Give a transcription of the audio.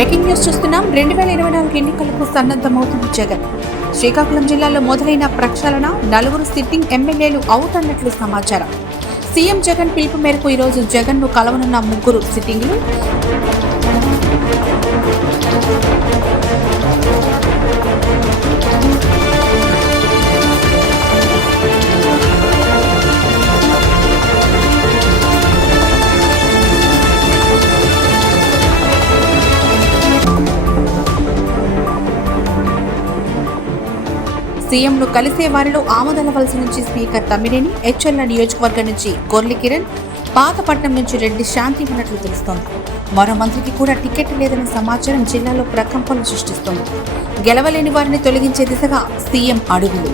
Breaking news చూస్తున్నాం. 2024 ఎన్నికలకు సన్నద్ధమవుతున్న జగన్. శ్రీకాకుళం జిల్లాలో మొదలైన ప్రక్షాళన, 4 సిట్టింగ్ ఎమ్మెల్యేలు అవుట్ అన్నట్లు సమాచారం. సీఎం జగన్ పిలుపు మేరకు ఈరోజు జగన్ ను కలవనున్న 3 సిట్టింగ్లు. సీఎంను కలిసే వారిలో ఆమదలవలస నుంచి స్పీకర్ తమ్మినేని, హెచ్ఎల్ నియోజకవర్గం నుంచి గొర్లి కిరణ్, పాతపట్నం నుంచి రెడ్డి శాంతి ఉన్నట్లు తెలుస్తోంది. మరో మంత్రికి కూడా టికెట్ లేదనే సమాచారం జిల్లాలో ప్రకంపనలు సృష్టిస్తోంది. గెలవలేని వారిని తొలగించే దిశగా సీఎం అడుగులు.